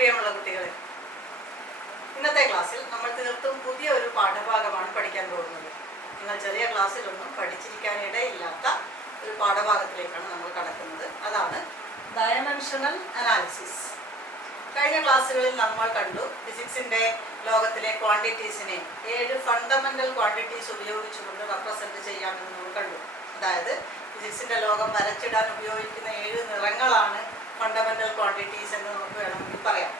പ്രിയമുള്ള കുട്ടികളെ, ഇന്നത്തെ ക്ലാസ്സിൽ നമ്മൾ തീർത്തും പുതിയ ഒരു പാഠഭാഗമാണ് പഠിക്കാൻ പോകുന്നത്. നിങ്ങൾ ചെറിയ ക്ലാസ്സിലൊന്നും പഠിച്ചിരിക്കാനിടയില്ലാത്ത ഒരു പാഠഭാഗത്തിലേക്കാണ് നമ്മൾ കടക്കുന്നത്. അതാണ് ഡയമെൻഷണൽ അനാലിസിസ്. കഴിഞ്ഞ ക്ലാസ്സുകളിൽ നമ്മൾ കണ്ടു ഫിസിക്സിൻ്റെ ലോകത്തിലെ ക്വാണ്ടിറ്റീസിനെ 7 ഫണ്ടമെൻ്റൽ ക്വാണ്ടിറ്റീസ് ഉപയോഗിച്ചുകൊണ്ട് റെപ്രസെൻറ്റ് ചെയ്യാമെന്ന് നമ്മൾ കണ്ടു. അതായത് ഫിസിക്സിൻ്റെ ലോകം വരച്ചിടാൻ ഉപയോഗിക്കുന്ന 7 നിറങ്ങളാണ് ഫണ്ടമെൻ്റൽ ക്വാണ്ടിറ്റീസ് എന്ന് നമുക്ക് വേണമെങ്കിൽ പറയാം.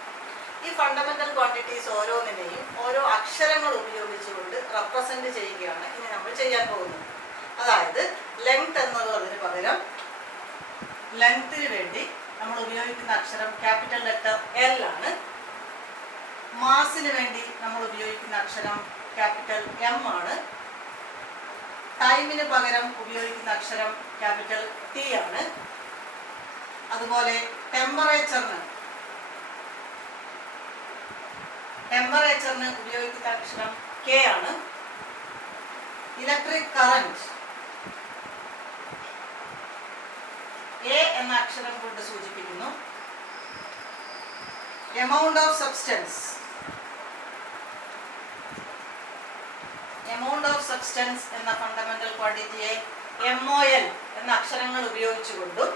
ഈ ഫണ്ടമെൻ്റൽ ക്വാണ്ടിറ്റീസ് ഓരോന്നിനെയും ഓരോ അക്ഷരങ്ങൾ ഉപയോഗിച്ചുകൊണ്ട് റെപ്രസെൻറ്റ് ചെയ്യുകയാണ് ഇനി നമ്മൾ ചെയ്യാൻ പോകുന്നത്. അതായത് ലെങ്ത് എന്നുള്ളതിന് പകരം ലെങ്ത്തിന് വേണ്ടി നമ്മൾ ഉപയോഗിക്കുന്ന അക്ഷരം ക്യാപിറ്റൽ ലെറ്റർ എൽ ആണ്. മാസിന് വേണ്ടി നമ്മൾ ഉപയോഗിക്കുന്ന അക്ഷരം ക്യാപിറ്റൽ എം ആണ്. ടൈമിന് പകരം ഉപയോഗിക്കുന്ന അക്ഷരം ക്യാപിറ്റൽ ടി ആണ്. അതുപോലെ ടെമ്പറേച്ചറിന് ഉപയോഗിക്കുന്ന അക്ഷരം കെ ആണ്. ഇലക്ട്രിക് കറന്റ് എ എന്ന അക്ഷരം കൊണ്ട് സൂചിപ്പിക്കുന്നു. എമൗണ്ട് ഓഫ് സബ്സ്റ്റൻസ് എന്ന ഫണ്ടമെന്റൽ ക്വാണ്ടിറ്റിയെ MOL എന്ന അക്ഷരങ്ങൾ ഉപയോഗിച്ചുകൊണ്ടും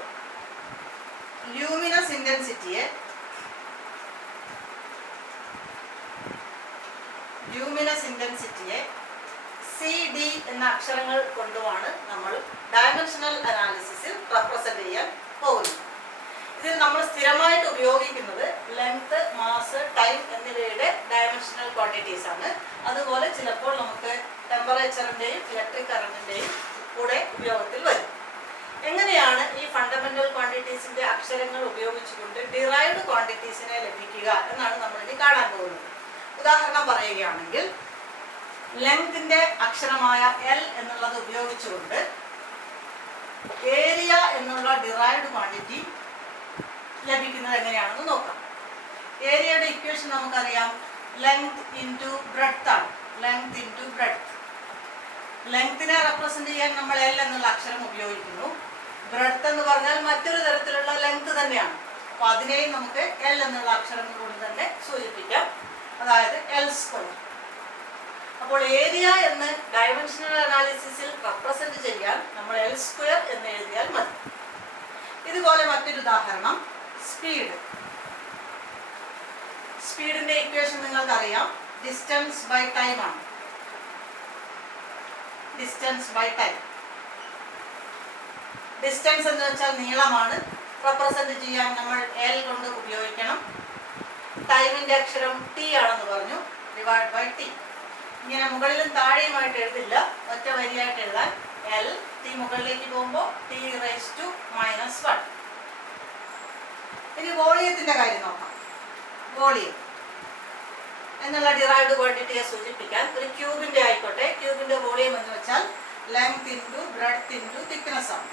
ലൂമിനസ് ഇന്റൻസിറ്റിയെ CD എന്ന അക്ഷരങ്ങൾ കൊണ്ടുമാണ് നമ്മൾ ഡയമെൻഷണൽ അനാലിസിസിൽ റെപ്രസെന്റ് ചെയ്യാൻ പോകുന്നത്. ഇതിൽ നമ്മൾ സ്ഥിരമായിട്ട് ഉപയോഗിക്കുന്നത് ലെങ്ത്, മാസ്, ടൈം എന്നിവയുടെ ഡയമെൻഷണൽ ക്വാണ്ടിറ്റീസ് ആണ്. അതുപോലെ ചിലപ്പോൾ നമുക്ക് ടെമ്പറേച്ചറിൻ്റെയും ഇലക്ട്രിക് കറണ്ടിൻ്റെയും കൂടെ ഉപയോഗത്തിൽ വരും. എങ്ങനെയാണ് ഈ ഫണ്ടമെന്റൽ ക്വാണ്ടിറ്റീസിന്റെ അക്ഷരങ്ങൾ ഉപയോഗിച്ചുകൊണ്ട് ഡിറൈവ്ഡ് ക്വാണ്ടിറ്റീസിനെ ലഭിക്കുക എന്നാണ് നമ്മൾ ഇനി കാണാൻ പോകുന്നത്. ഉദാഹരണം പറയുകയാണെങ്കിൽ ലെങ്തിന്റെ അക്ഷരമായ L എന്നുള്ളത് ഉപയോഗിച്ചുകൊണ്ട് ഏരിയ എന്നുള്ള ഡിറൈവ്ഡ് ക്വാണ്ടിറ്റി ലഭിക്കുന്നത് എങ്ങനെയാണെന്ന് നോക്കാം. ഏരിയയുടെ ഇക്വേഷൻ നമുക്കറിയാം, ലെങ്ത് ഇൻറ്റു ബ്രെഡ്ത്ത് ആണ്. ലെങ്തിനെ റെപ്രസെന്റ് ചെയ്യാൻ നമ്മൾ L എന്നുള്ള അക്ഷരം ഉപയോഗിക്കുന്നു. ബ്രെഡ്ത്ത് എന്ന് പറഞ്ഞാൽ മറ്റൊരു തരത്തിലുള്ള ലെങ്ത് തന്നെയാണ്. അപ്പോൾ അതിനെയും നമുക്ക് L എന്നുള്ള അക്ഷരം കൊണ്ട് തന്നെ സൂചിപ്പിക്കാം, അതായത് L². അപ്പോൾ ഏരിയ എന്ന് ഡയമെൻഷണൽ അനാലിസിസിൽ റെപ്രസെന്റ് ചെയ്യാൻ നമ്മൾ L² എന്ന് എഴുതിയാൽ മതി. ഇതുപോലെ മറ്റൊരു ഉദാഹരണം, സ്പീഡിന്റെ ഇക്വേഷൻ നിങ്ങൾക്കറിയാം, ഡിസ്റ്റൻസ് ബൈ ടൈം ആണ്. ഡിസ്റ്റൻസ് എന്ന് വെച്ചാൽ നീളമാണ്. റെപ്രസെന്റ് ചെയ്യാൻ നമ്മൾ L കൊണ്ട് ഉപയോഗിക്കണം. ടൈമിന്റെ അക്ഷരം T ആണെന്ന് പറഞ്ഞു, ഡിവൈഡ് ബൈ T. ഇങ്ങനെ മുകളിലും താഴെയുമായിട്ട് എഴുതില്ല, ഒറ്റ വരിയായിട്ട് എഴുതാൻ L, T മുകളിലേക്ക് പോകുമ്പോൾ T⁻⁻1. ഇനി വോളിയത്തിന്റെ കാര്യം നോക്കാം. വോളിയം എന്നുള്ള ഡിറൈവ്ഡ് ക്വാണ്ടിറ്റിയെ സൂചിപ്പിക്കാൻ ഒരു ക്യൂബിന്റെ ആയിക്കോട്ടെ, ക്യൂബിന്റെ വോളിയം എന്ന് വെച്ചാൽ length into breadth into thickness ആണ്.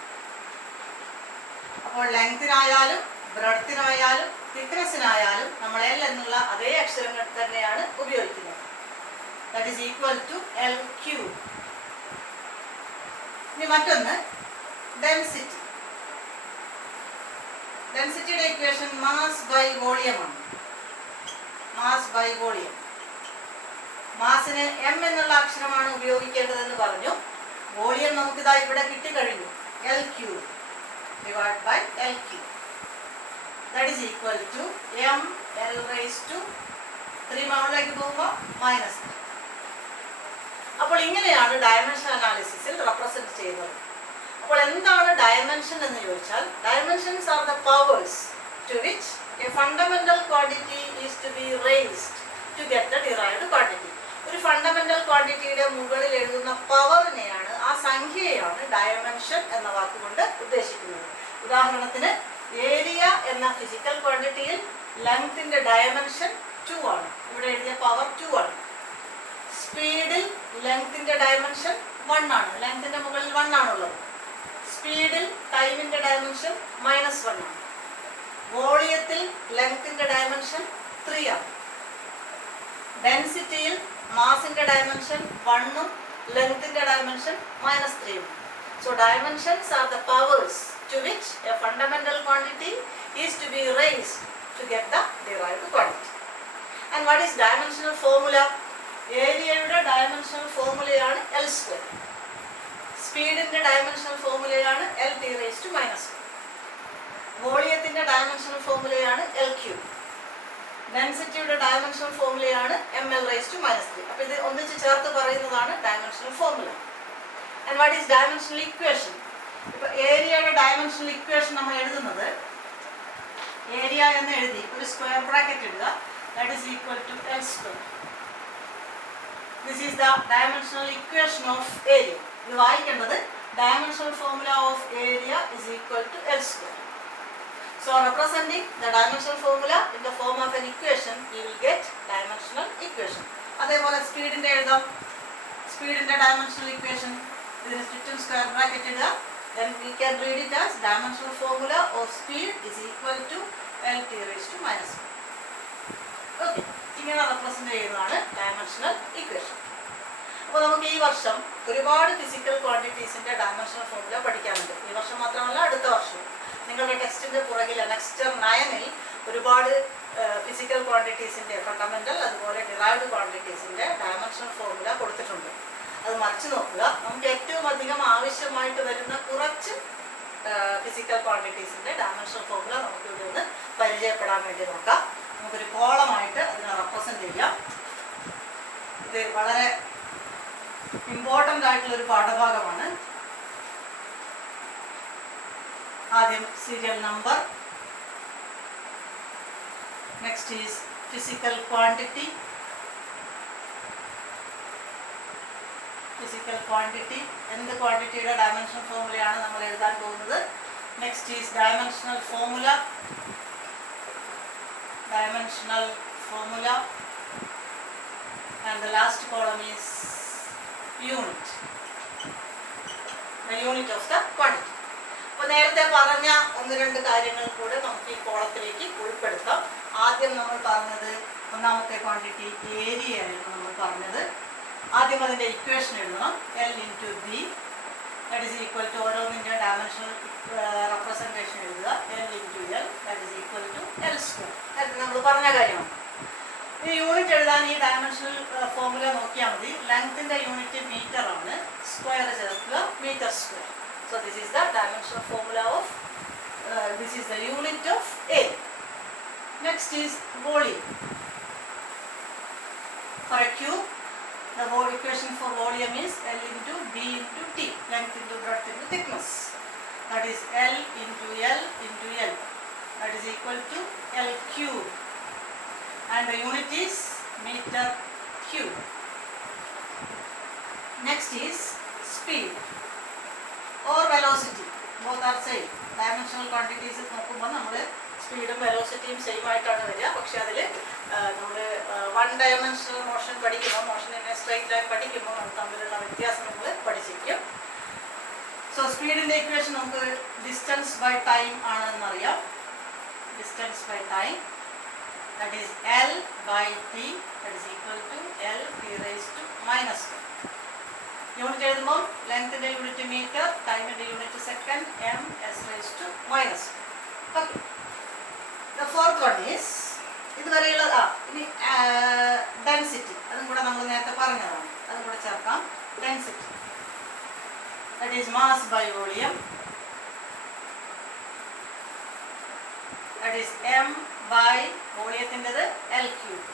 അപ്പോൾ ലെങ്തിനായാലും ബ്രെഡ്ത്തിനായാലും തിക്നെസ്സിനായാലും നമ്മൾ L എന്നുള്ള അതേ അക്ഷരങ്ങൾ തന്നെയാണ് ഉപയോഗിക്കുന്നത്. That is equal to L³. ഇനി മറ്റൊന്ന് ഡെൻസിറ്റിയുടെ ഇക്വേഷൻ മാസ് ബൈ വോളിയം ആണ്. മാസിന് M എന്നുള്ള അക്ഷരമാണ് ഉപയോഗിക്കേണ്ടതെന്ന് പറഞ്ഞു. വോളിയം നമുക്കിതാ ഇവിടെ കിട്ടിക്കഴിഞ്ഞു, L³ divide by L³. That is equal to mL⁻3 മുകളിലേക്ക് പോകുമ്പോൾ -3. അപ്പോൾ ഇങ്ങനെയാണ് ഡയമെൻഷൻ അനാലിസിസിൽ റെപ്രസെന്റ് ചെയ്യുന്നത്. അപ്പോൾ എന്താണ് ഡയമെൻഷൻ എന്ന് ചോദിച്ചാൽ, dimensions are the powers to which a fundamental quantity is to be raised to get the derived quantity. ഒരു ഫണ്ടമെന്റൽ ക്വാണ്ടിറ്റിയുടെ മുകളിൽ എഴുതുന്ന പവറിനെയാണ്, ആ സംഖ്യയാണ് ഡയമെൻഷൻ എന്ന വാക്കുകൊണ്ട് ഉദ്ദേശിക്കുന്നത്. ഉദാഹരണത്തിന് ഏരിയ എന്ന ഫിസിക്കൽ ക്വാണ്ടിറ്റിയിൽ ലെങ്ത്തിന്റെ ഡയമെൻഷൻ 2 ആണ്. ഇവിടെ എഴുതിയ പവർ 2 ആണ്. സ്പീഡിൽ ലെങ്ത്തിന്റെ ഡയമെൻഷൻ 1 ആണ്. ലെങ്ത്തിന്റെ മുകളിൽ 1 ആണുള്ളത്. സ്പീഡിൽ ടൈമിന്റെ ഡയമെൻഷൻ -1 ആണ്. വോളിയത്തിൽ ലെങ്ത്തിന്റെ ഡയമെൻഷൻ 3 ആണ്. ഡെൻസിറ്റിയിൽ മാസിന്റെ ഡയമെൻഷൻ 1ഉം ലെങ്ത്തിന്റെ ഡയമെൻഷൻ -3ഉം. So dimensions are the powers to which a fundamental quantity is to be raised to get the derived quantity. And what is dimensional formula? ഏരിയയുടെ ഡയമെൻഷണൽ ഫോർമുലയാണ് എൽ സ്ക്വയർ. സ്പീഡിന്റെ ഡയമെൻഷണൽ ഫോർമുലയാണ് L T raise to minus. വോളിയത്തിന്റെ dimensional ഫോർമുലയാണ് L cube. ഡെൻസിറ്റിയുടെ dimensional ഫോർമുലയാണ് M L raise to minus 3. അപ്പോൾ ഇത് ഒന്നിച്ച് ചേർത്ത് പറയുന്നതാണ് dimensional formula. And what is dimensional equation? ഇപ്പോൾ ഏരിയയുടെ ഡയമെൻഷണൽ ഇക്വേഷൻ നമ്മൾ എഴുതുന്നത്, ഏരിയ എന്ന് എഴുതി ഒരു സ്ക്വയർ ബ്രാക്കറ്റ് ഇടുക. That is equal to L square. This is the dimensional equation of area. ഇത് വായിക്കേണ്ടത് dimensional formula of area is equal to L square. So representing the dimensional formula in the form of an equation, you will get dimensional equation. അതേപോലെ സ്പീഡിന്റെ എഴുതാം. സ്പീഡിന്റെ dimensional equation ഇതിന് ചുറ്റും square bracket ഇടുക. Then we can read it as dimensional formula of speed is equal to L t raised to minus 1. Okay, ഇങ്ങനെ represent ചെയ്യുന്നതാണ് dimensional equation. അപ്പോൾ നമുക്ക് ഈ വർഷം ഒരുപാട് ഫിസിക്കൽ ക്വാണ്ടിറ്റീസിൻ്റെ ഡയമെൻഷണൽ ഫോർമുല പഠിക്കാനുണ്ട്. ഈ വർഷം മാത്രമല്ല, അടുത്ത വർഷവും. നിങ്ങളുടെ ടെക്സ്റ്റിൻ്റെ പുറകിൽ നെക്സ്റ്റ് 9-ൽ ഒരുപാട് ഫിസിക്കൽ ക്വാണ്ടിറ്റീസിൻ്റെ ഫണ്ടമെൻ്റൽ അതുപോലെ ഡിറൈവ്ഡ് ക്വാണ്ടിറ്റീസിൻ്റെ ഡയമെൻഷണൽ ഫോർമുല കൊടുത്തിട്ടുണ്ട്. അത് മറിച്ച് നോക്കുക. നമുക്ക് ഏറ്റവും അധികം ആവശ്യമായിട്ട് വരുന്ന കുറച്ച് ഫിസിക്കൽ ക്വാണ്ടിറ്റീസിൻ്റെ ഡയമെൻഷണൽ ഫോർമുല നമുക്ക് ഇവിടെ നിന്ന് പരിചയപ്പെടാൻ വേണ്ടി നോക്കാം. നമുക്കൊരു കോളമായിട്ട് അതിനെ റെപ്രസെൻ്റ് ചെയ്യാം. ഇത് വളരെ ഇമ്പോർട്ടൻ്റ് ആയിട്ടുള്ളൊരു പാഠഭാഗമാണ്. ആദ്യം serial number, next is physical quantity. Physical quantity, എന്ത് ക്വാണ്ടിറ്റിയുടെ ഡയമെൻഷണൽ ഫോർമുലയാണ് നമ്മൾ എഴുതാൻ പോകുന്നത്. Next is dimensional formula. Dimensional formula. And the last column is unit, the unit of the quantity. അപ്പോൾ നേരത്തെ പറഞ്ഞ ഒന്ന് രണ്ട് കാര്യങ്ങൾ കൂടെ നമുക്ക് ഈ കോളത്തിലേക്ക് ഉൾപ്പെടുത്താം. ആദ്യം നമ്മൾ പറഞ്ഞത് ഒന്നാമത്തെ ക്വാണ്ടിറ്റി ഏരിയ ആയിരുന്നു നമ്മൾ പറഞ്ഞത്. ആദ്യം അതിൻ്റെ ഇക്വേഷൻ എഴുതണം. L into B that is equal to ഓരോന്നിൻ്റെ ഡയമെൻഷണൽ റെപ്രസെൻറ്റേഷൻ എഴുതുക. L into L that is equal to L square. അത് നമ്മൾ പറഞ്ഞ കാര്യമാണ്. ഈ യൂണിറ്റ് എഴുതാൻ ഈ ഡയമെൻഷണൽ ഫോർമുല നോക്കിയാൽ മതി. ലെങ്ത്തിൻ്റെ യൂണിറ്റ് മീറ്റർ ആണ്. സ്ക്വയർ ചേർക്കുക, metre square. So this is the dimensional formula of this is the unit of a. Next is volume. For a cube the whole equation for volume is L into B into T, length into breadth into thickness. That is L into L into L. That is equal to L cube. And the unit is meter cube. Next is speed or velocity. Both are same. Dimensional quantities നോക്കുമ്പോൾ നമ്മൾ സ്പീഡും വെലോസിറ്റിയും same ആയിട്ടാണ് വരിക. പക്ഷെ അതിൽ നമ്മൾ one dimensional motion പഠിക്കുമ്പോൾ, മോഷനെ straight ആയി പഠിക്കുമ്പോൾ നമുക്ക് തമ്മിലുള്ള വ്യത്യാസം നമ്മൾ പഠിച്ചിരിക്കും. സോ സ്പീഡിൻ്റെ ഇക്വേഷൻ നമുക്ക് ഡിസ്റ്റൻസ് ബൈ ടൈം ആണെന്നറിയാം. Distance by time, that is L by T, that is equal to L T raised to minus 1. Unit എഴുതുമ്പോൾ ലെങ്ത്തിൻ്റെ യൂണിറ്റ് മീറ്റർ, ടൈമിൻ്റെ unit second, M S raised to minus 1. Okay, the fourth one is ഇതുവരെയുള്ള ഇനി density. അതും കൂടെ നമ്മൾ നേരത്തെ പറഞ്ഞതാണ്, അതും കൂടെ ചേർക്കാം. Density, that is mass by volume, that is M by വോളിയത്തിൻ്റെത് L cube,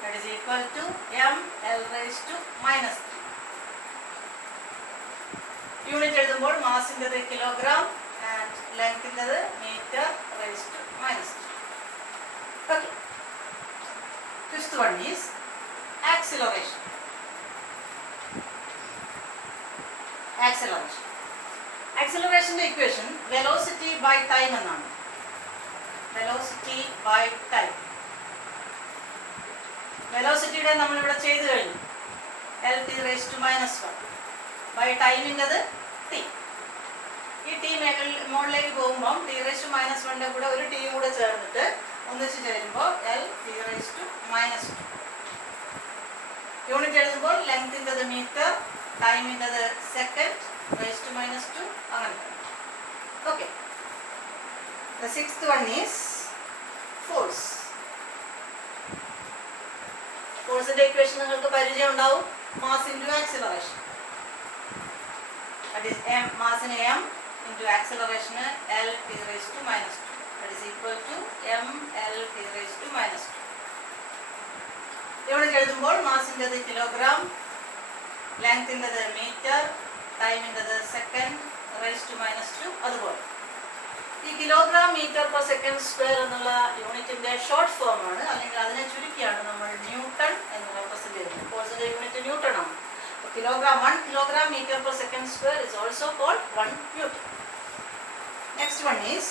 that is equal to M L raised to minus 3. Unit എഴുതുമ്പോൾ മാസിൻ്റെത് കിലോഗ്രാം ആൻഡ് ലെങ്ത്തിൻ്റെത് metre raised to minus 3. Okay. Fifth one is acceleration. Acceleration. Acceleration equation velocity by time എന്നാണ്. Velocity by time. വെലോസിറ്റിയുടെ നമ്മളിവിടെ ചെയ്ത് കഴിഞ്ഞു. L T raise to minus 1 by ടൈമിൻ്റെത് T. ഈ ടി മുകളിലേക്ക് പോകുമ്പം ടി റേസ് ടു മൈനസ് 1ൻ്റെ കൂടെ ഒരു ടിയും കൂടെ ചേർന്നിട്ട് ഒന്നിച്ച് ചേരുമ്പോൾ L T raise to minus 2. Unit എഴുതുമ്പോൾ ലെങ്ത്തിൻ്റെത് മീറ്റർ, ടൈമിൻ്റെത് സെക്കൻഡ്, റേസ് ടു മൈനസ് 2, അങ്ങനെ. Okay. The sixth one is force. ഫോഴ്സിന്റെ ഇക്വേഷൻ നിങ്ങൾക്ക് പരിചയം ഉണ്ടാവും. Mass into acceleration. That is m, മാസിന് m into acceleration L t raised to minus 2. That is equal to m L t raised to minus 2. Unit എഴുതുമ്പോൾ മാസിൻ്റെത് kilogram, ലെങ്തിൻ്റെത് metre, ടൈമിൻ്റെത് second, raise to minus 2. അതുപോലെ ഈ kilogram metre per second square എന്നുള്ള യൂണിറ്റിന്റെ short form ആണ്, അല്ലെങ്കിൽ അതിനെ ചുരുക്കിയാണ് നമ്മൾ ന്യൂട്ടൺ എന്ന് റെപ്രസെന്റ് ചെയ്യുന്നത്. ഫോഴ്സിന്റെ യൂണിറ്റ് ന്യൂട്ടൺ ആണ്. Kilogram, 1 kilogram meter per second square is also called 1 Newton. Next one is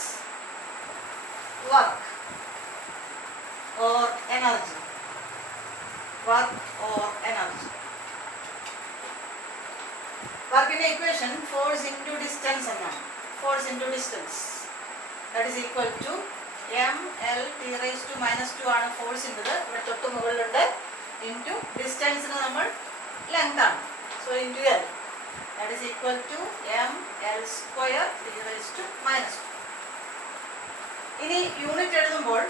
work or energy. Work or energy. Work in the equation force into distance എന്നാണ്. Force into distance. That is equal to m L t raised to minus 2 ആണ് force ഉള്ളത്. ഇവിടെ തൊട്ട് മുകളിലുണ്ട്. into distance നമ്മൾ length ആണ്. So into L, that is equal to m L square t raised to minus 2. ഇനി unit എഴുതുമ്പോൾ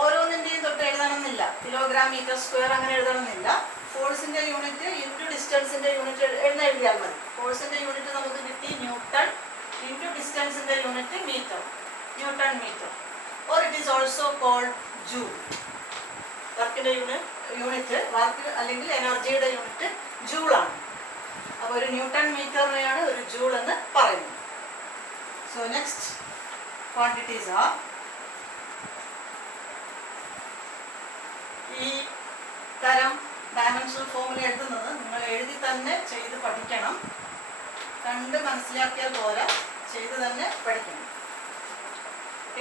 ഓരോന്നിൻ്റെയും തൊട്ട് എഴുതണമെന്നില്ല. കിലോഗ്രാം മീറ്റർ സ്ക്വയർ അങ്ങനെ എഴുതണമെന്നില്ല. ഫോഴ്സിൻ്റെ യൂണിറ്റ് ഇൻറ്റു ഡിസ്റ്റൻസിൻ്റെ യൂണിറ്റ് എഴുതിയാൽ മതി. ഫോഴ്സിൻ്റെ യൂണിറ്റ് നമുക്ക് കിട്ടി ന്യൂട്ടൺ, ഇൻറ്റു ഡിസ്റ്റൻസിൻ്റെ unit metre, newton metre, or it is also called joule. വർക്കിൻ്റെ യൂണിറ്റ് വർക്ക് അല്ലെങ്കിൽ എനർജിയുടെ യൂണിറ്റ് ജൂളാണ്. അപ്പോൾ ഒരു ന്യൂട്ടൺ മീറ്ററിനെയാണ് ഒരു ജൂൾ എന്ന് പറയുന്നത്. സോ നെക്സ്റ്റ് ക്വാണ്ടിറ്റീസ് ആർ, ഈ തരം ഡയമെൻഷണൽ ഫോമുല എഴുതുന്നത് നിങ്ങൾ എഴുതി തന്നെ ചെയ്ത് പഠിക്കണം. കണ്ട് മനസ്സിലാക്കിയാൽ പോരാ, ചെയ്ത് തന്നെ പഠിക്കണം.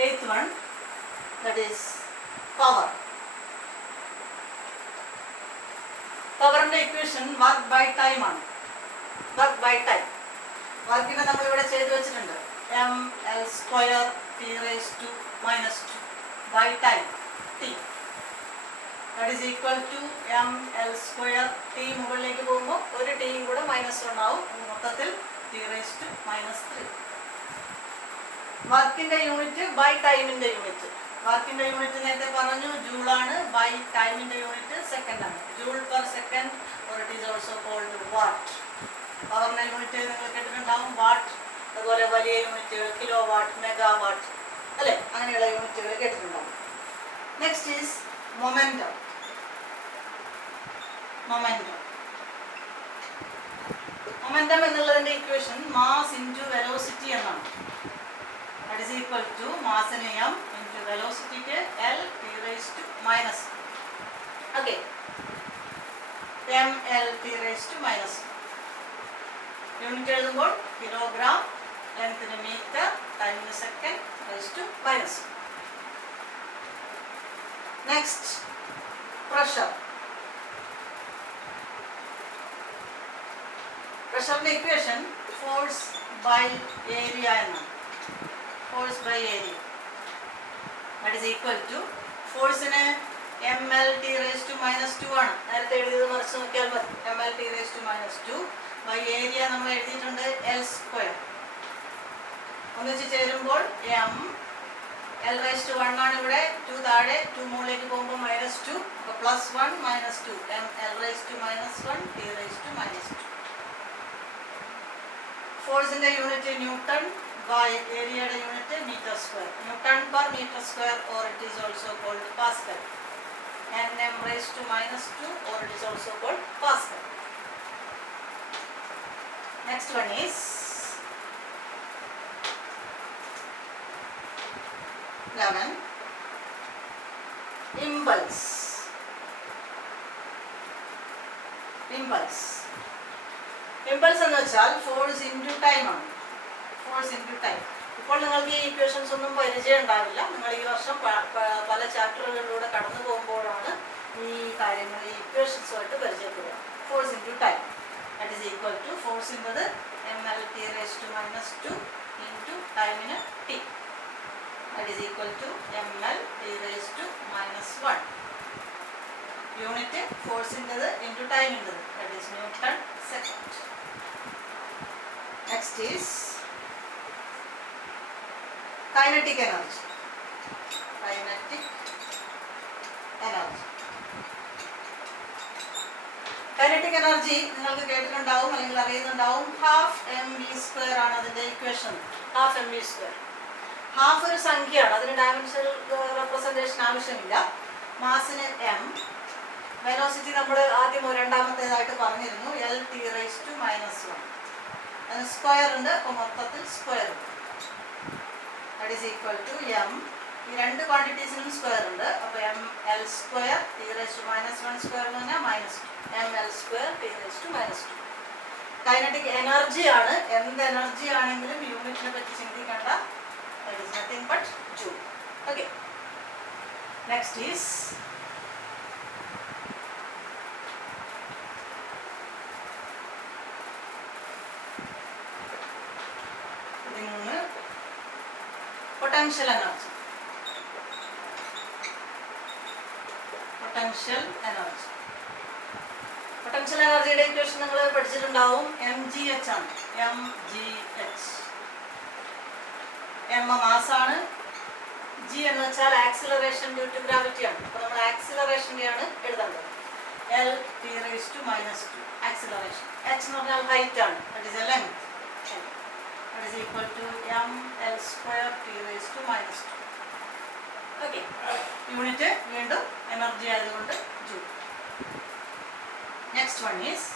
8th one, that is power. പവറിന്റെ ഇക്വേഷൻ വർക്ക് ബൈ ടൈം ആണ്. Work by time. വർക്കിനെ നമ്മളിവിടെ ചെയ്തു വെച്ചിട്ടുണ്ട്. M L square T raise to minus 2 by time T. That is equal to M L square. T മുകളിലേക്ക് പോകുമ്പോൾ ഒരു ടിയും കൂടെ -1 ആവും. മൊത്തത്തിൽ ടി റേസ് ടു മൈനസ് 3. വർക്കിന്റെ യൂണിറ്റ് ബൈ ടൈമിന്റെ യൂണിറ്റ്. വർക്കിന്റെ യൂണിറ്റ് നേരത്തെ പറഞ്ഞു ജൂളാണ്. ബൈ ടൈമിന്റെ യൂണിറ്റ് സെക്കൻഡ് ആണ്. Joule per second, or it is also called watt. പവറിന്റെ യൂണിറ്റ് നിങ്ങൾ കേട്ടിട്ടുണ്ടാവും, വാട്ട്. അതുപോലെ വലിയ യൂണിറ്റുകൾ കിലോ വാട്ട്, മെഗാ വാട്ട്, അല്ലേ, അങ്ങനെയുള്ള യൂണിറ്റുകൾ കേട്ടിട്ടുണ്ടാവും. Next is momentum. Momentum momentum എന്നുള്ളതിന്റെ ഇക്വേഷൻ മാസ് ഇൻറ്റു വെലോസിറ്റി എന്നാണ്. ദാറ്റ് ഈസ് ഈക്വൽ ടു മാസിനെ m വെലോസിറ്റിക്ക് L t raised to minus. Okay, m L t raised to minus. Unit എഴുതുമ്പോൾ kilogram, ലെങ്ത്തിന് മീറ്റർ, ടൈമിന് second, raised to minus. Next, pressure. പ്രഷറിന്റെ equation force by area എന്നാണ്. Force by area. That is equal to ഫോഴ്സിന് ml t raised to minus 2 ആണ്. നേരത്തെ എഴുതിയത് മറിച്ച് നോക്കിയാൽ മതി. ml t raised to minus 2 by area നമ്മൾ എഴുതിയിട്ടുണ്ട് L സ്ക്വയർ. ഒന്നിച്ച് ചേരുമ്പോൾ m L raised to 1 ആണ് ഇവിടെ, 2 താഴെ, 2 മുകളിലേക്ക് പോകുമ്പോൾ -2, അപ്പോൾ +1 -2 m L raised to -1 t raised to -2. ഫോഴ്സിന്റെ യൂണിറ്റ് ന്യൂട്ടൺ by ഏരിയയുടെ unit metre square. Newton per metre square, or it is also called pascal. nm raised to -2, or it is also called Pascal. Next one is impulse. Impulse എന്ന് വെച്ചാൽ force into time ആണ്. Force into time. ഇപ്പോൾ നിങ്ങൾക്ക് ഈ equations ഒന്നും പരിചയം ഉണ്ടാവില്ല. നിങ്ങൾ ഈ വർഷം പല ചാപ്റ്ററുകളിലൂടെ കടന്നു പോകുമ്പോഴാണ് ഈ കാര്യങ്ങൾ ഈ ഇക്വേഷൻസുമായിട്ട് പരിചയപ്പെടുക. Force into time, that is equal to force എന്നത് ml t raised to -2 into ടൈമിന് t. ദാറ്റ് ഈസ് ഈക്വൽ ടു ml t raised to -1. Unit ഫോഴ്സിൻ്റെത് ഇൻറ്റു ടൈമിൻ്റെത്, that is newton second. Next is kinetic energy. Kinetic energy. Kinetic energy നിങ്ങൾക്ക് കേട്ടിട്ടുണ്ടാവും അല്ലെങ്കിൽ അറിയുന്നുണ്ടാവും. Half mv² ആണ് അതിൻ്റെ ഇക്വേഷൻ. Half mv². ഹാഫ് ഒരു സംഖ്യയാണ്, അതിന് ഡയമെൻഷണൽ റെപ്രസെൻറ്റേഷൻ ആവശ്യമില്ല. മാസിന് m, വെലോസിറ്റി നമ്മൾ ആദ്യം രണ്ടാമത്തേതായിട്ട് പറഞ്ഞിരുന്നു L(t⁻⁻1). അതിന് സ്ക്വയർ ഉണ്ട്, അപ്പോൾ മൊത്തത്തിൽ സ്ക്വയർ ഉണ്ട്. That is equal to m. ഈ രണ്ട് ക്വാണ്ടിറ്റീസിനും സ്ക്വയർ ഉണ്ട്, അപ്പോൾ ml² t⁻⁻1² എന്ന് പറഞ്ഞാൽ -2 ml² t⁻⁻2. കൈനറ്റിക് എനർജി ആണ്. എന്ത് എനർജി ആണെങ്കിലും യൂണിറ്റിനെ പറ്റി ചിന്തിക്കേണ്ട. That is nothing but joule. Okay, next is potential energy. Potential energy. Potential എനർജിയുടെ ഇക്വേഷൻ നിങ്ങൾ പഠിച്ചിട്ടുണ്ടാവും. mgh ആണ്. mgh. m മാസാണ്. g എന്ന് വെച്ചാൽ ആക്സിലറേഷൻ ഡ്യൂ ടു ഗ്രാവിറ്റി ആണ്. അപ്പോൾ നമ്മൾ ആക്സിലറേഷനെയാണ് എഴുതേണ്ടത്. L(t⁻²) acceleration. h എന്ന് പറഞ്ഞാൽ ഹൈറ്റ് ആണ്. That is a length. That is equal to ml² t⁻². Okay, unit വീണ്ടും എനർജി ആയതുകൊണ്ട് joule. Next one is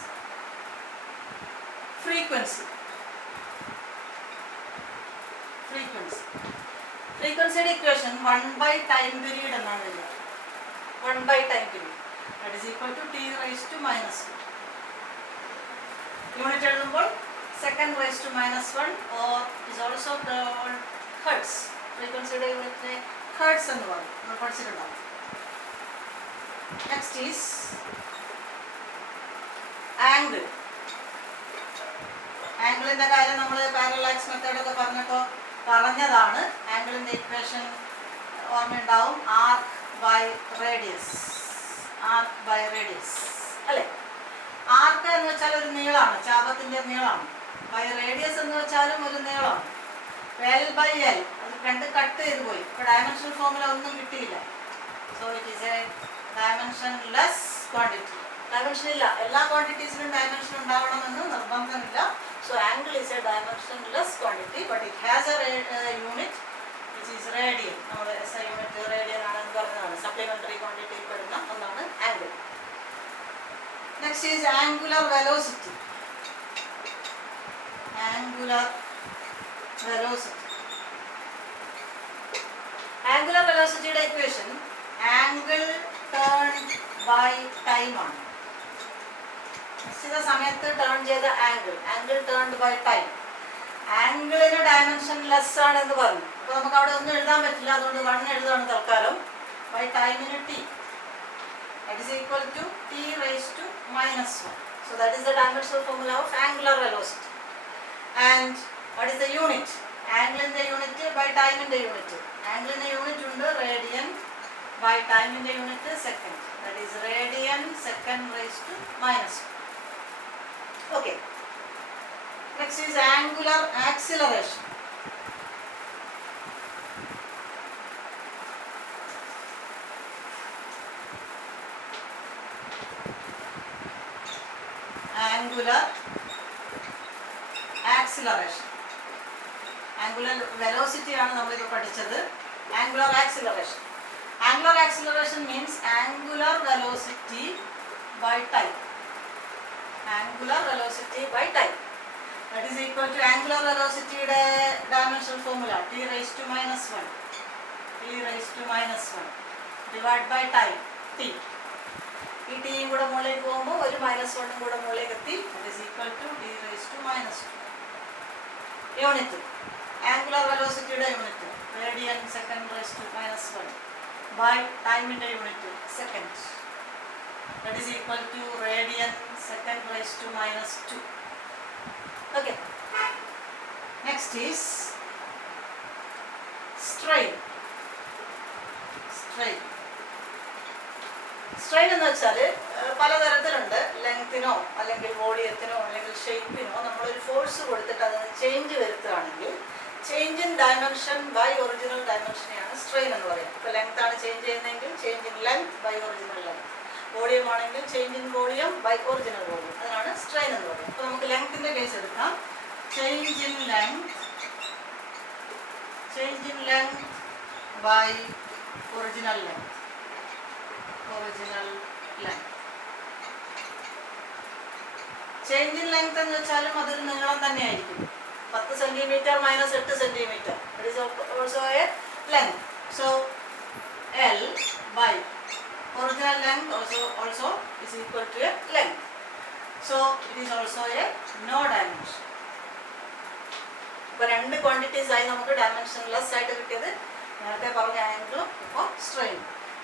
frequency. ഫ്രീക്വൻസിയുടെ ഇക്വേഷൻ 1/ടൈം പീരീഡ് എന്നാണ് വരിക. 1/ടൈം period. That is equal to t⁻². Unit എഴുതുമ്പോൾ (2⁻⁻1) or is also called hertz. ഫ്രീക്വൻസിയുടെ യൂണിറ്റിനെ hertz എന്ന് പറയും. നമ്മൾ പഠിച്ചിട്ടുണ്ടാവും. Next is angle. ആംഗിളിൻ്റെ കാര്യം നമ്മൾ പാരലാക്സ് മെത്തേഡൊക്കെ പറഞ്ഞതാണ്. ആംഗിളിൻ്റെ ഇക്വേഷൻ ഓർമ്മയുണ്ടാവും. arc/radius. അല്ലേ? ആർക്ക് എന്ന് വെച്ചാൽ ഒരു നീളമാണ്, ചാപത്തിൻ്റെ നീളമാണ്. റേഡിയസ് എന്ന് വെച്ചാലും ഒരു നീളമാണ്. L/L, അത് രണ്ട് കട്ട് ചെയ്ത് പോയി. ഇപ്പോൾ ഡയമെൻഷണൽ ഫോമുല ഒന്നും കിട്ടിയില്ല. So it is a dimensionless quantity. Dimension ഇല്ല. എല്ലാ ക്വാണ്ടിറ്റീസിനും ഡയമെൻഷൻ ഉണ്ടാവണമെന്ന് നിർബന്ധമില്ല. So angle is a dimensionless quantity, but it has a unit which is radian. നമ്മൾ SI യൂണിറ്റ് റേഡിയൻ ആണെന്ന് പറഞ്ഞതാണ്. സപ്ലിമെൻ്ററി ക്വാണ്ടിറ്റിയിൽ പെടുന്ന ഒന്നാണ് angle. Next is angular velocity. Angular വെലോസിറ്റിയുടെ equation angle turn by time ആണ്. നിശ്ചിത സമയത്ത് ടേൺ ചെയ്ത ആംഗിൾ ടേൺഡ് ബൈ ടൈം. ആംഗിളിന് ഡയമെൻഷൻ ലെസ് ആണ് എന്ന് പറഞ്ഞു. അപ്പോൾ നമുക്ക് അവിടെ ഒന്നും എഴുതാൻ പറ്റില്ല, അതുകൊണ്ട് 1 എഴുതാണ് തൽക്കാലം. ബൈ ടൈമിന് t. That is equal to t⁻⁻1. So that is the dimensional formula of angular velocity. And what is the unit? Angle in the unit by time in the unit. Angle in the unit ഉണ്ട് radian, by time in the unit second. That is radian (2⁻²). Okay. Next is angular acceleration. Angular acceleration. Angular velocity ആണ് നമ്മളിപ്പോൾ പഠിച്ചത്. Angular acceleration. Angular acceleration means angular velocity by time. Angular velocity by time. That is equal to angular velocity യുടെ dimensional formula t⁻⁻1. t⁻⁻1 divided by time t. ഈ ടിയും കൂടെ മുകളിലേക്ക് പോകുമ്പോൾ ഒരു -1 കൂടെ മുകളിലേക്ക് എത്തി. That is equal to t⁻². Unit angular വെലോസിറ്റിയുടെ യൂണിറ്റ് റേഡിയൻ (2⁻1) ബൈ ടൈമിൻ്റെ unit second. That is equal to radian (2⁻²). Okay, next is strain. Strain എന്ന് വെച്ചാൽ പലതരത്തിലുണ്ട്. ലെങ്തിനോ അല്ലെങ്കിൽ വോളിയത്തിനോ അല്ലെങ്കിൽ ഷേപ്പിനോ നമ്മളൊരു ഫോഴ്സ് കൊടുത്തിട്ട് അതിന് ചേഞ്ച് വരുത്തുകയാണെങ്കിൽ change in dimension by original ഡയമെൻഷനെയാണ് സ്ട്രെയിൻ എന്ന് പറയുന്നത്. ഇപ്പോൾ ലെങ്ത് ആണ് ചേഞ്ച് ചെയ്യുന്നതെങ്കിൽ change in length by original length. Volume volume ആണെങ്കിൽ change in volume by original volume, അതിനാണ് സ്ട്രെയിൻ എന്ന് പറയുന്നത്. അപ്പോൾ നമുക്ക് ലെങ്ത്തിന്റെ കേസ് എടുക്കാം. Change in length by original length. Change in length എന്ന് വെച്ചാലും അതൊരു നീളം തന്നെയായിരിക്കും. 10 centimetre minus 8 centimetre, it is also a length. So L by original length also is equal to a length. So it is also a no dimension. ഇപ്പോൾ 2 quantities ആയി നമുക്ക് dimensionless ആയിട്ട് കിട്ടിയത്. നേരത്തെ പറഞ്ഞ ആംഗിളും ഇപ്പോൾ സ്ട്രെയിൻ.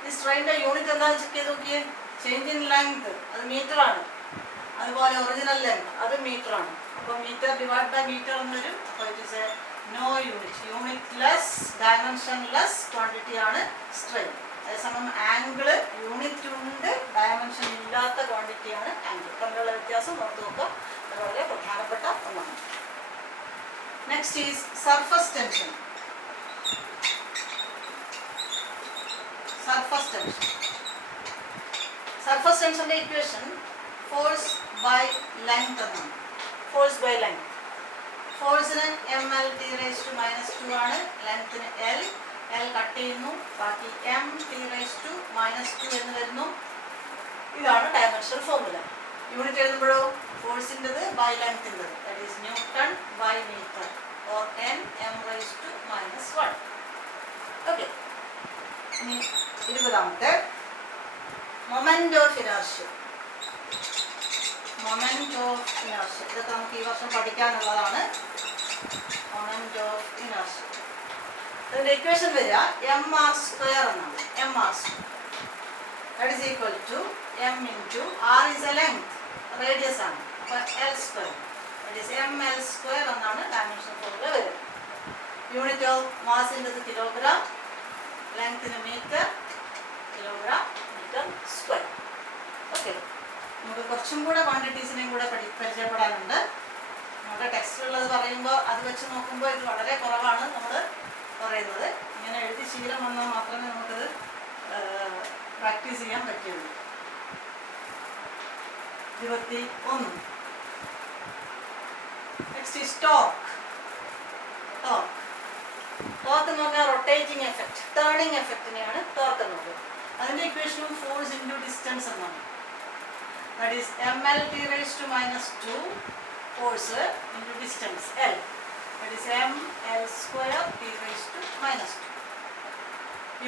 ഈ സ്ട്രെയിൻ്റെ യൂണിറ്റ് എന്താണെന്ന് ചെക്ക് ചെയ്ത് നോക്കിയേ. ചേഞ്ച് ഇൻ ലെങ്ത് അത് മീറ്ററാണ്, അതുപോലെ ഒറിജിനൽ ലെങ്ത് അത് മീറ്ററാണ്. അപ്പോൾ മീറ്റർ ഡിവൈഡ് ബൈ മീറ്റർ എന്ന് വരും. അപ്പോൾ it is a no unitless dimensionless quantity ആണ് സ്ട്രെയിൻ. അതേസമയം ആംഗിള് യൂണിറ്റ് ഉണ്ട്, ഡയമെൻഷൻ ഇല്ലാത്ത ക്വാണ്ടിറ്റിയാണ് ആംഗിൾ. തമ്മിലുള്ള വ്യത്യാസം ഓർത്ത് നോക്കുക, അത് വളരെ പ്രധാനപ്പെട്ട ഒന്നാണ്. Next is surface tension. Surface ടെൻഷന്റെ ഇക്വേഷൻ ഫോഴ്സ് ബൈ ലെങ്ത് എന്നാണ്. Force by length. ഫോഴ്സിന് mL(T⁻²) ആണ്, ലെങ്ത്തിന് L കട്ട് ചെയ്യുന്നു, ബാക്കി m(T⁻²) എന്ന് വരുന്നു. ഇതാണ് ഡയമെൻഷണൽ ഫോർമുല. യൂണിറ്റ് എഴുതുമ്പോഴോ ഫോഴ്സിൻ്റെത് ബൈ ലെങ്ത്തിൻ്റെത്, that is newton by metre or n(m⁻²). Okay, ഇനി 20ാമത്തെ മൊമെന്റ് ഓഫ് ഇനർഷ്യ. ഇതൊക്കെ നമുക്ക് ഈ വർഷം പഠിക്കാനുള്ളതാണ്. മൊമെന്റ് ഓഫ് ഇനർഷ്യ, അതിന്റെ ഇക്വേഷൻ വരിക mr² എന്നാണ്. mr² that is equal to m into r is a length, radius ആണ്. അപ്പോൾ L² that is mL² എന്നാണ് ഡയമെൻഷൻ ഫോർമുല വരിക. യൂണിറ്റ് ഓഫ് മാസിൻ്റെത് കിലോഗ്രാം, ലെങ്ത്തിന് metre, kilogram metre square. Okay, നമുക്ക് കുറച്ചും കൂടെ ക്വാണ്ടിറ്റീസിനെയും കൂടെ പരിചയപ്പെടാനുണ്ട്. നമ്മുടെ ടെക്സ്റ്റിലുള്ളത് പറയുമ്പോൾ അത് വെച്ച് നോക്കുമ്പോൾ ഇത് വളരെ കുറവാണ് നമ്മൾ പറയുന്നത്. ഇങ്ങനെ എഴുതി ശീലം വന്നാൽ മാത്രമേ നമുക്കത് പ്രാക്ടീസ് ചെയ്യാൻ പറ്റുള്ളൂ. 21. Next is torque. ടോർക്ക് എന്ന് പറഞ്ഞാൽ റൊട്ടേറ്റിംഗ് എഫക്റ്റ്, ടേണിംഗ് എഫക്റ്റിനെയാണ് ടോർക്ക് എന്ന് പറയുന്നത്. അതിൻ്റെ ഇക്വേഷനും ഫോഴ്സ് ഇൻറ്റു ഡിസ്റ്റൻസ് എന്നാണ്. That is mL(T⁻²) force into distance L. That is mL²T⁻².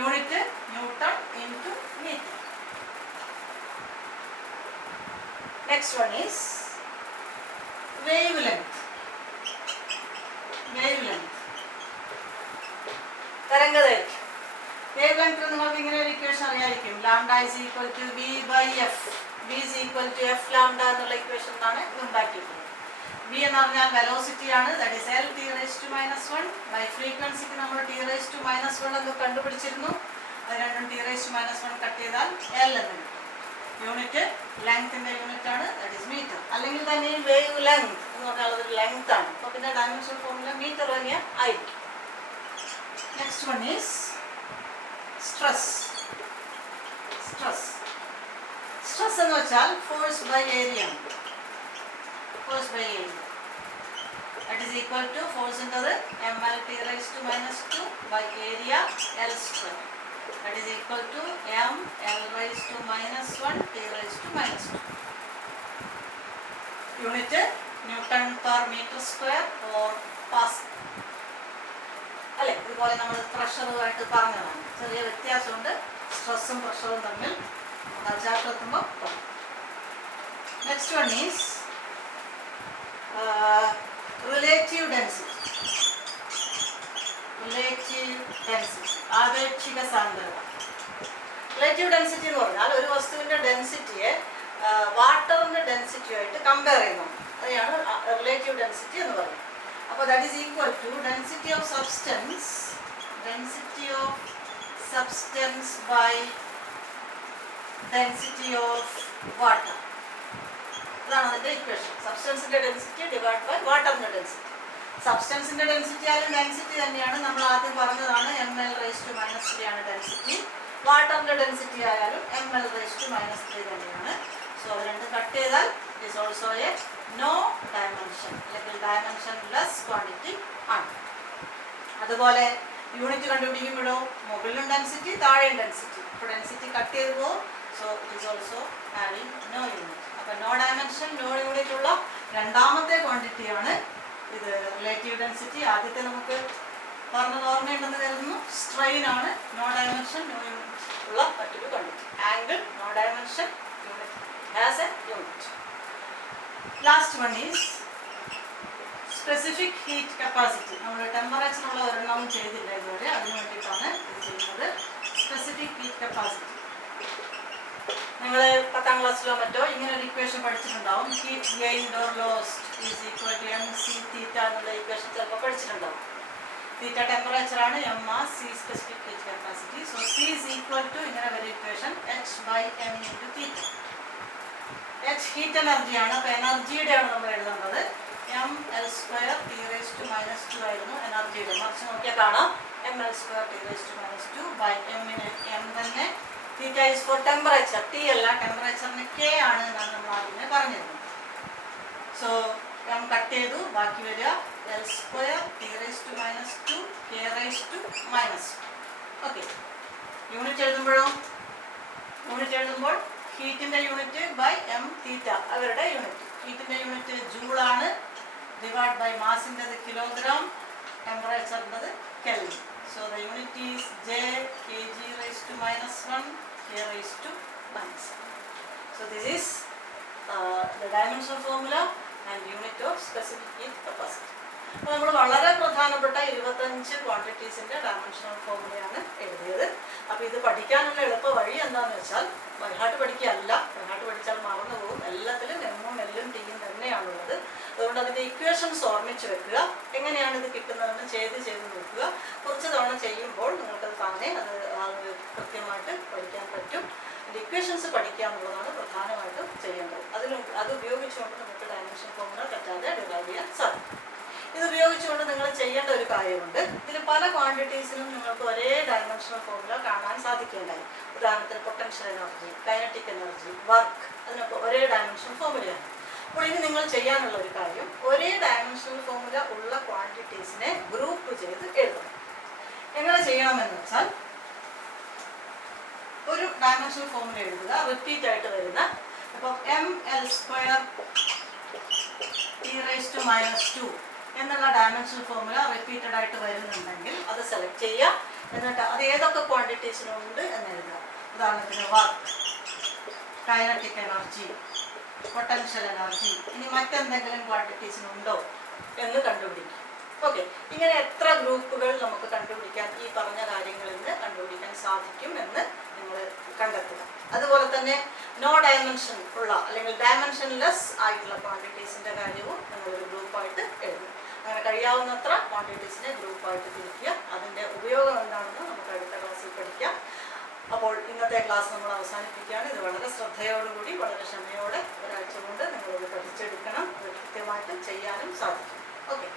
Unit Newton into meter. Next one is wavelength. തരംഗദൈർഘ്യം. wavelength നിങ്ങൾക്ക് ഇങ്ങനെ ഒരു ഇക്വേഷൻ അറിയായിരിക്കും. λ is equal to v/f. v is equal to f lambda എന്നുള്ള ഇക്വേഷനാണ് ഇത് ഉണ്ടാക്കിയിട്ടുള്ളത്. v എന്ന് പറഞ്ഞാൽ വെലോസിറ്റി ആണ്, ദാറ്റ് ഈസ് L(T⁻²) ബൈ ഫ്രീക്വൻസിക്ക് നമ്മൾ T⁻² എന്ന് കണ്ടുപിടിച്ചിരുന്നു. അത് രണ്ടും T⁻² കട്ട് ചെയ്താൽ L എന്ന് കിട്ടും. യൂണിറ്റ് ലെങ്ത്തിന്റെ യൂണിറ്റ് ആണ്, ദാറ്റ് ഈസ് മീറ്റർ. അല്ലെങ്കിൽ തന്നെ വേവ് ലെങ്ത് എന്ന് പറഞ്ഞാൽ അതൊരു ലെങ്ത് ആണ്. അപ്പോൾ പിന്നെ ഡയമെൻഷൻ ഫോർമുല മീറ്റർ തന്നെ ആയിരിക്കും. Next one is stress. Stress എന്ന് വെച്ചാൽ ഫോഴ്സ് ബൈ ഏരിയ ആണ്. that is equal to force എന്നത് mL(T⁻²) by area L². that is equal to mL(T⁻²) unit newton per metre square or pascal. അല്ലേ, ഇതുപോലെ നമ്മൾ പ്രഷറുമായിട്ട് പറഞ്ഞതാണ്. ചെറിയ വ്യത്യാസമുണ്ട് സ്ട്രെസ്സും പ്രഷറും തമ്മിൽ. ചാപ്റ്റർ എത്തുമ്പോൾ next one is relative density. ആപേക്ഷിക സാന്ദ്രത. റിലേറ്റീവ് ഡെൻസിറ്റി എന്ന് പറഞ്ഞാൽ ഒരു വസ്തുവിൻ്റെ ഡെൻസിറ്റിയെ വാട്ടറിൻ്റെ ഡെൻസിറ്റിയുമായിട്ട് കമ്പയർ ചെയ്യുന്നു. അതെയാണ് റിലേറ്റീവ് ഡെൻസിറ്റി എന്ന് പറയുന്നത്. അപ്പോൾ that is equal to density of substance by density of water. ഇതാണ് അതിൻ്റെ ഇക്വേഷൻ. സബ്സ്റ്റൻസിൻ്റെ ഡെൻസിറ്റി ഡിവൈഡ് ബൈ വാട്ടറിൻ്റെ ഡെൻസിറ്റി. സബ്സ്റ്റൻസിൻ്റെ ഡെൻസിറ്റി ആയാലും ഡെൻസിറ്റി തന്നെയാണ്. നമ്മൾ ആദ്യം പറഞ്ഞതാണ് mL(−3) ആണ് ഡെൻസിറ്റി. വാട്ടറിൻ്റെ ഡെൻസിറ്റി ആയാലും mL(−3) തന്നെയാണ്. ഓൾസോ എ നോ ഡയമെൻഷൻ അല്ലെങ്കിൽ ഡയമെൻഷൻലെസ് ക്വാണ്ടിറ്റി ആണ്. അതുപോലെ യൂണിറ്റ് കണ്ടുപിടിക്കുമ്പോഴോ മുകളിലും ഡെൻസിറ്റി താഴെയും ഡെൻസിറ്റി. ഇപ്പോൾ ഡെൻസിറ്റി കട്ട് ചെയ്ത് പോകും. So it is also having no unit. അപ്പോൾ നോ ഡയമെൻഷൻ നോ യൂണിറ്റ് ഉള്ള രണ്ടാമത്തെ ക്വാണ്ടിറ്റിയാണ് ഇത്. റിലേറ്റീവ് ഡെൻസിറ്റി ആദ്യത്തെ നമുക്ക് പറഞ്ഞത് ഓർമ്മയുണ്ടെന്ന് കരുതുന്നു. സ്ട്രെയിൻ ആണ് നോ ഡയമെൻഷൻ നോ യൂണിറ്റ് ഉള്ള മറ്റൊരു ക്വാണ്ടിറ്റി. Angle no dimension unit has a unit. Last one is specific heat capacity. നമ്മൾ ടെമ്പറേച്ചറുള്ള ഒരെണ്ണവും ചെയ്തില്ല ഇതുവരെ. അതിന് വേണ്ടിയിട്ടാണ് ഇത് ചെയ്യുന്നത്. സ്പെസിഫിക് ഹീറ്റ് കപ്പാസിറ്റി നിങ്ങൾ 10ാം ക്ലാസ്സിലോ മറ്റോ ഇങ്ങനെ ഒരു ഇക്വേഷൻ പഠിച്ചിട്ടുണ്ടാവും. Heat gained or lost is equal to MC theta എന്നുള്ള ഇക്വേഷൻ ചിലപ്പോൾ പഠിച്ചിട്ടുണ്ടാവും. തീറ്റ ടെമ്പറേച്ചറാണ്, M ആ C specific heat capacity. So C is equal to ഇങ്ങനെ ഒരു equation H/m into theta. H heat എനർജിയാണ്. അപ്പോൾ എനർജിയുടെയാണ് നമ്മൾ എഴുതേണ്ടത്. mL² T⁻² ആയിരുന്നു എനർജിയുടെ. മറിച്ച് നോക്കിയാൽ കാണാം mL² T⁻² ബൈ എമ്മിന് m തന്നെ. Theta is four temperature, T അല്ല, ടെമ്പറേച്ചറിന് K ആണ് എന്നാണ് നമ്മൾ ആദ്യമേ പറഞ്ഞിരുന്നത്. സോ m കട്ട് ചെയ്തു, ബാക്കി വരിക L² T⁻² K⁻². Okay. Unit എഴുതുമ്പോൾ ഹീറ്റിൻ്റെ യൂണിറ്റ് ബൈ m തീറ്റ അവരുടെ യൂണിറ്റ്. ഹീറ്റിൻ്റെ യൂണിറ്റ് ജൂളാണ്, ഡിവൈഡ് ബൈ മാസിൻ്റെത് കിലോഗ്രാം, ടെമ്പറേച്ചറിൻ്റെത് kelvin. So the unit is J Kg⁻⁻1 K⁻⁻1. So this is the dimensional formula and unit of specific heat capacity. അപ്പോൾ നമ്മൾ വളരെ പ്രധാനപ്പെട്ട 25 ക്വാണ്ടിറ്റീസിൻ്റെ ഡയമെൻഷണൽ ഫോർമുലയാണ് എഴുതിയത്. അപ്പോൾ ഇത് പഠിക്കാനുള്ള എളുപ്പ വഴി എന്താണെന്ന് വെച്ചാൽ ബൈഹാർട്ട് പഠിക്കുകയല്ല. ബൈഹാർട്ട് പഠിച്ചാൽ മറന്നു പോകും. എല്ലാത്തിലും എമ്മും എല്ലും ടിയും തന്നെയാണുള്ളത്. അതുകൊണ്ട് അതിൻ്റെ ഇക്വേഷൻസ് ഓർമ്മിച്ച് വെക്കുക. എങ്ങനെയാണ് ഇത് കിട്ടുന്നതെന്ന് ചെയ്ത് നോക്കുക. കുറച്ച് തവണ ചെയ്യുമ്പോൾ നിങ്ങൾക്കത് തന്നെ അത് കൃത്യമായിട്ട് പഠിക്കാൻ പറ്റും. അതിൻ്റെ ഇക്വേഷൻസ് പഠിക്കുക എന്നുള്ളതാണ് പ്രധാനമായിട്ടും ചെയ്യേണ്ടത്. അത് ഉപയോഗിച്ചുകൊണ്ട് നമുക്ക് ഡയമെൻഷൻ ഫോർമുല തെറ്റാതെ ഡിറൈവ് ചെയ്യാൻ സാധിക്കും. ഇത് ഉപയോഗിച്ചുകൊണ്ട് നിങ്ങൾ ചെയ്യേണ്ട ഒരു കാര്യമുണ്ട്. ഇതിൽ പല ക്വാണ്ടിറ്റീസിനും നിങ്ങൾക്ക് ഒരേ ഡയമെൻഷണൽ ഫോർമുല കാണാൻ സാധിക്കേണ്ടായി. ഉദാഹരണത്തിന് potential energy, kinetic energy, work, അതിനൊക്കെ ഒരേ ഡയമെൻഷണൽ ഫോർമുലയാണ്. അപ്പോൾ ഇനി നിങ്ങൾ ചെയ്യാനുള്ള ഒരു കാര്യം, ഒരേ ഡയമെൻഷണൽ ഫോർമുല ഉള്ള ക്വാണ്ടിറ്റീസിനെ ഗ്രൂപ്പ് ചെയ്ത് എഴുതണം. എങ്ങനെ ചെയ്യണമെന്ന് വെച്ചാൽ ഒരു ഡയമെൻഷണൽ ഫോർമുല എഴുതുക, റിപ്പീറ്റ് ആയിട്ട് വരുന്ന. അപ്പം mL² T⁻² എന്നുള്ള ഡയമെൻഷണൽ ഫോർമുല റിപ്പീറ്റഡ് ആയിട്ട് വരുന്നുണ്ടെങ്കിൽ അത് സെലക്ട് ചെയ്യുക. എന്നിട്ട് അത് ഏതൊക്കെ ക്വാണ്ടിറ്റീസിനുണ്ട് എന്ന് എഴുതുക. ഉദാഹരണത്തിന് work, kinetic energy, potential energy, ഇനി മറ്റെന്തെങ്കിലും ക്വാണ്ടിറ്റീസിനുണ്ടോ എന്ന് കണ്ടുപിടിക്കും. ഓക്കെ. ഇങ്ങനെ എത്ര ഗ്രൂപ്പുകൾ നമുക്ക് കണ്ടുപിടിക്കാൻ ഈ പറഞ്ഞ കാര്യങ്ങളിൽ നിന്ന് കണ്ടുപിടിക്കാൻ സാധിക്കും എന്ന് നിങ്ങൾ കണ്ടെത്തുക. അതുപോലെ തന്നെ നോ ഡയമെൻഷൻ ഉള്ള അല്ലെങ്കിൽ ഡയമെൻഷൻലെസ് ആയിട്ടുള്ള ക്വാണ്ടിറ്റീസിൻ്റെ കാര്യവും നിങ്ങളൊരു ഗ്രൂപ്പായിട്ട് എഴുതും. അങ്ങനെ കഴിയാവുന്നത്ര ക്വാണ്ടിറ്റീസിനെ ഗ്രൂപ്പായിട്ട് തിരിക്കുക. അതിൻ്റെ ഉപയോഗം എന്താണെന്ന് നമുക്ക് അടുത്ത ക്ലാസ്സിൽ പഠിക്കാം. അപ്പോൾ ഇന്നത്തെ ക്ലാസ് നമ്മൾ അവസാനിപ്പിക്കുകയാണ്. ഇത് വളരെ ശ്രദ്ധയോടുകൂടി വളരെ ക്ഷമയോടെ ഒരാഴ്ച കൊണ്ട് നിങ്ങളിത് പഠിച്ചെടുക്കണം. അത് കൃത്യമായിട്ട് ചെയ്യാനും സാധിക്കും. ഓക്കെ.